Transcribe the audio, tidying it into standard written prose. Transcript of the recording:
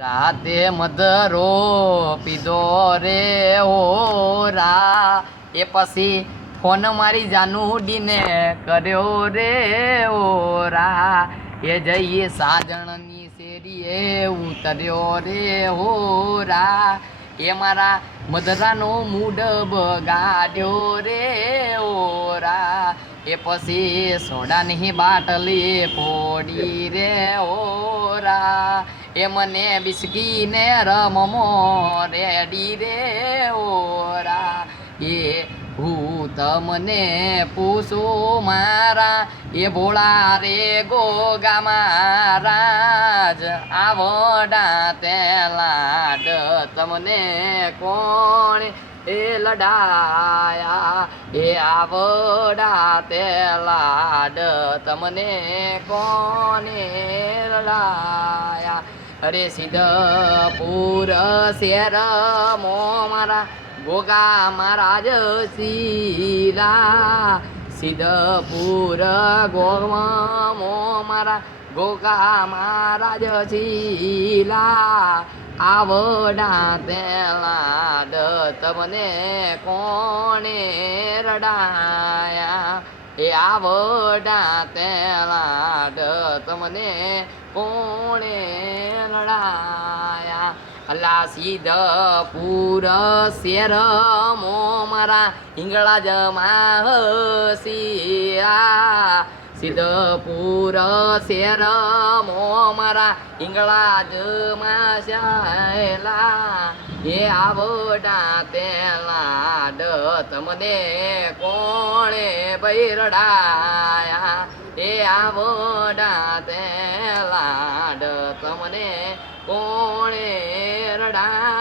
રાતે મધરો પીધો રે ઓરા એ પછી ફોન મારી જાનુડીને કર્યો રે ઓરા એ જઈએ સાજણની શેરીએ ઉતર્યો રે હોરા એ મારા મધરાનો મૂડ બગાડ્યો રે ઓરા એ પછી સોડાની બાટલી ફોડી રે ઓરા એ મને બિસ્કીને રમમો રેડી રે ઓરા એ હું તમને પૂછું મારા એ ભોળા રે ગોગા મહારાજ આવડા તે લાડ તમને કોણ એ લડાયા એ આવડા તે લાડ તમને કોને લડાયા અરે સિદ્ધપુર શેર મો મારા ગોગા મહારાજ શીલા સિદ્ધપુર ગોમા મો મારા ગોગા મહારાજ શીલા આવડા તે લાડ તમને કોણે રડાયા એ આવડા તે લાડ તમને કોણે લડાયા અલા સિદ્ધપુર શેર મો મારા હિંગળા જમા હસિયા સિદ્ધપુર શેર મો મારા હિંગળા જમા શાયલા એ આવડા તે લાડ તમને કોણે બૈરડાયા એ આવડા તે લાડ તમને કોણે રડા